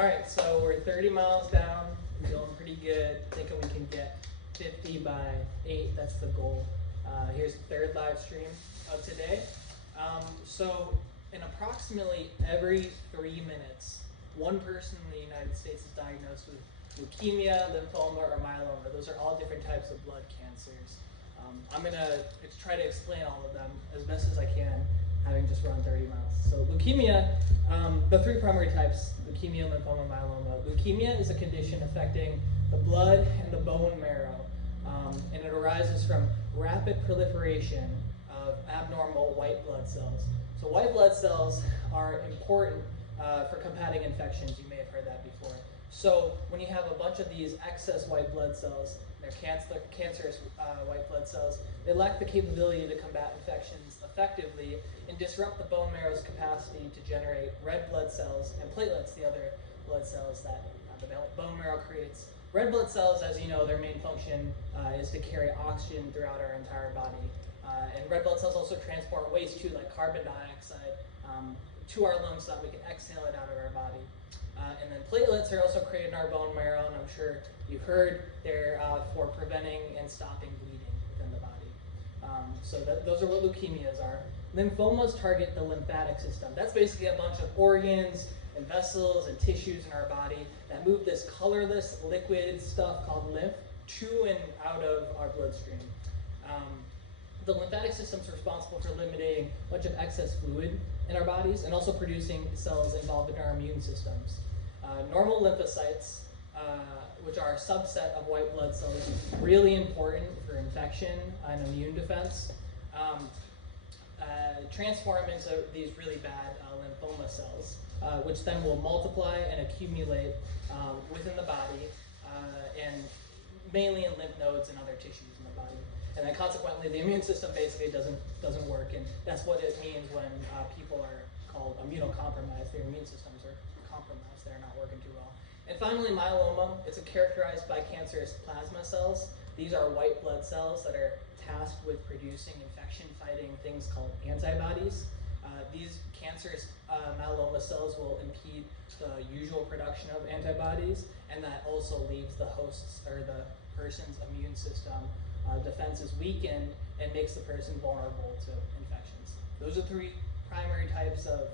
All right, so we're 30 miles down, feeling pretty good, thinking we can get 50 by 8, that's the goal. Here's the third live stream of today. So in approximately every 3 minutes, one person in the United States is diagnosed with leukemia, lymphoma, or myeloma. Those are all different types of blood cancers. I'm gonna try to explain all of them as best as I can, having just run 30 miles. So leukemia, the three primary types, leukemia, lymphoma, myeloma. Leukemia is a condition affecting the blood and the bone marrow, and it arises from rapid proliferation of abnormal white blood cells. So white blood cells are important for combating infections. You may have heard that before. So when you have a bunch of these excess white blood cells, they're cancerous white blood cells, they lack the capability to combat infections effectively and disrupt the bone marrow's capacity to generate red blood cells and platelets, the other blood cells that the bone marrow creates. Red blood cells, as you know, their main function is to carry oxygen throughout our entire body. And red blood cells also transport waste too, like carbon dioxide, to our lungs so that we can exhale it out of our body. And then platelets are also created in our bone marrow, and I'm sure you've heard they're for preventing and stopping bleeding within the body. So those are what leukemias are. Lymphomas target the lymphatic system. That's basically a bunch of organs and vessels and tissues in our body that move this colorless liquid stuff called lymph to and out of our bloodstream. The lymphatic system is responsible for eliminating a bunch of excess fluid in our bodies and also producing cells involved in our immune systems. Normal lymphocytes, which are a subset of white blood cells, really important for infection and immune defense, transform into these really bad lymphoma cells, which then will multiply and accumulate within the body, and mainly in lymph nodes and other tissues in the body. And then consequently, the immune system basically doesn't work, and that's what it means when people are called immunocompromised. Their immune systems are compromised; they're not working too well. And finally, myeloma. It's characterized by cancerous plasma cells. These are white blood cells that are tasked with producing infection-fighting things called antibodies. These cancerous myeloma cells will impede the usual production of antibodies, and that also leaves the host's or the person's immune system defense is weakened and makes the person vulnerable to infections. Those are three primary types of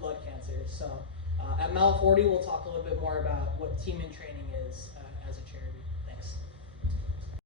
blood cancers. So at Mile 40, we'll talk a little bit more about what team in training is